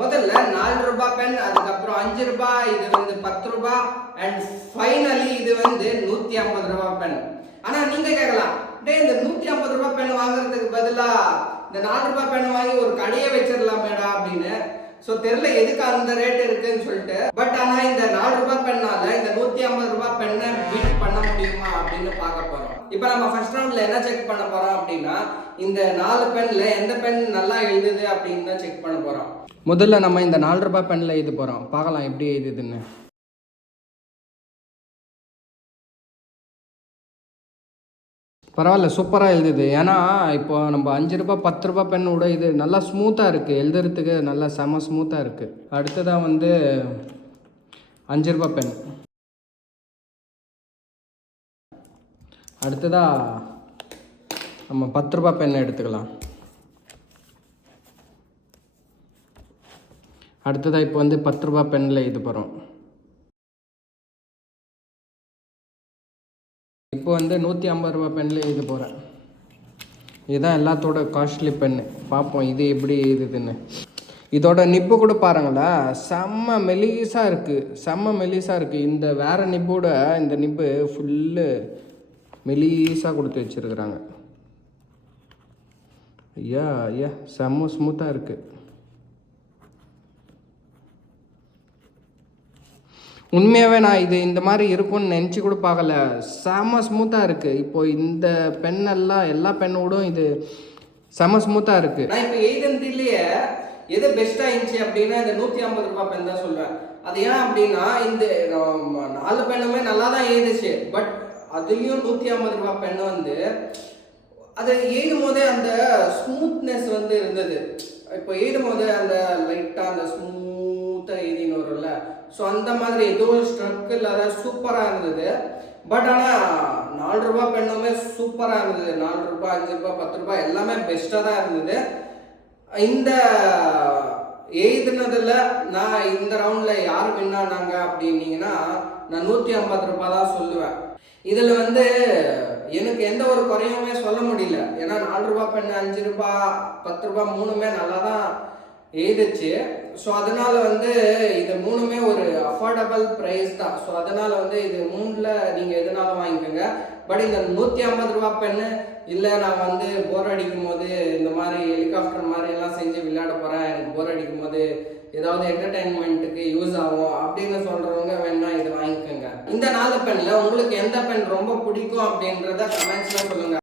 முதல்ல 4 ரூபாய் பென், அதுக்கப்புறம் 5 ரூபாய், இது வந்து 10 ரூபாய், அண்ட் ஃபைனலி இது வந்து 150 ரூபாய் பென். ஆனா நீங்க கேட்கலாம், டே இந்த 150 ரூபாய் பென் வாங்குறதுக்கு பதிலா இந்த 4 ரூபாய் பென் வாங்கி ஒரு கடையை வச்சிடலாமேடா அப்படின்னு. ஸோ தெரியல எதுக்கு அந்த ரேட் இருக்குன்னு சொல்லிட்டு. பட் ஆனா இந்த 4 ரூபாய் பெண்ணால இந்த 150 ரூபாய் பெண்ணை பீட் பண்ண முடியுமா அப்படின்னு பார்க்க போறோம். இப்போ நம்ம ஃபர்ஸ்ட் ரவுண்ட்ல என்ன செக் பண்ண போறோம் அப்படின்னா, இந்த 4 பென்ல எந்த பென் நல்லா எழுதுது அப்படின்னு தான் செக் பண்ண போறோம். முதல்ல நம்ம இந்த 4 ரூபாய் பென்ல எழுத போறோம், பார்க்கலாம் எப்படி எழுதுதுன்னு. பரவாயில்ல, சூப்பராக எழுதுது. ஏன்னா இப்போ நம்ம 5 ரூபாய் 10 ரூபாய் பெண்ணோட இது நல்லா ஸ்மூத்தாக இருக்குது, எழுதுறதுக்கு நல்லா செம ஸ்மூத்தாக இருக்குது. அடுத்ததாக வந்து 5 ரூபாய் பென். அடுத்ததாக நம்ம 10 ரூபாய் பென் எடுத்துக்கலாம். அடுத்ததாக இப்போ வந்து 10 ரூபாய் பென்னில் இது போகிறோம். இப்போ வந்து 150 ரூபாய் பென்னில் எழுத போகிறேன். இதுதான் எல்லாத்தோட காஸ்ட்லி பென்னு. பார்ப்போம் இது எப்படி எழுதுதுன்னு. இதோட நிப்பு கூட பாருங்களேன், செம்ம மெலிசாக இருக்குது, செம்ம மெலிசாக இருக்குது. இந்த வேறு நிப்போட இந்த நிப்பு ஃபுல்லு மெலிசாக கொடுத்து வச்சுருக்குறாங்க. ஐயா ஐயா, செம்ம ஸ்மூத்தாக இருக்குது. உண்மையாகவே நான் இது இந்த மாதிரி இருக்கும்னு நினச்சி கூட பார்க்கல. செம ஸ்மூத்தாக இருக்குது. இப்போது இந்த பெண்ணெல்லாம் எல்லா பெண்ணோடும் இது செம ஸ்மூத்தாக இருக்குது. நான் இப்போ எழுதுனதுலேயே எது பெஸ்ட்டாக இருந்துச்சு அப்படின்னா இந்த 150 ரூபாய் பென் தான் சொல்கிறேன். அது ஏன் அப்படின்னா இந்த 4 பெண்ணுமே நல்லா தான் எழுதுச்சு. பட் அதுலேயும் 150 ரூபாய் பெண்ணு வந்து அது எழுதும் போதே அந்த ஸ்மூத்னஸ் வந்து இருந்தது. இப்போ எழுதும் போது அந்த லைட்டாக அந்த ஸ்மூத்தாக எழுதின்னு வரும்ல, ஸோ அந்த மாதிரி எதுவும் ஸ்ட்ரக் இல்லாத சூப்பராக இருந்தது. பட் ஆனால் 4 ரூபாய் பெண்ணுமே சூப்பராக இருந்தது. 4 ரூபாய் 5 ரூபாய் 10 ரூபாய் எல்லாமே பெஸ்ட்டாக தான் இருந்தது. இந்த எழுதுனதில் நான் இந்த ரவுண்டில் யார் வின் ஆனாங்க அப்படின்னீங்கன்னா நான் 150 ரூபாய் தான் சொல்லுவேன். இதில் வந்து எனக்கு எந்த ஒரு குறையுமே சொல்ல முடியல. ஏன்னா 4 ரூபாய் பெண்ணு, 5 ரூபாய் 10 ரூபாய் மூணுமே நல்லா தான் எழுதுச்சு. ஸோ அதனால் வந்து இது மூணுமே ஒரு அஃபோர்டபுள் ப்ரைஸ் தான். ஸோ அதனால் வந்து இது மூணில் நீங்கள் எதுனாலும் வாங்கிக்கோங்க. பட் இந்த 150 ரூபாய் பெண்ணு இல்லை, நான் வந்து போர் அடிக்கும் போது இந்த மாதிரி ஹெலிகாப்டர் மாதிரி எல்லாம் செஞ்சு விளையாட போகிறேன், எனக்கு போர் அடிக்கும் போது ஏதாவது என்டர்டைன்மெண்ட்டுக்கு யூஸ் ஆகும் அப்படின்னு சொல்கிறவங்க வேணா இது வாங்கிக்கோங்க. இந்த 4 பெண்ணில் உங்களுக்கு எந்த பெண் ரொம்ப பிடிக்கும் அப்படின்றத கமெண்ட்ஸில் சொல்லுங்கள்.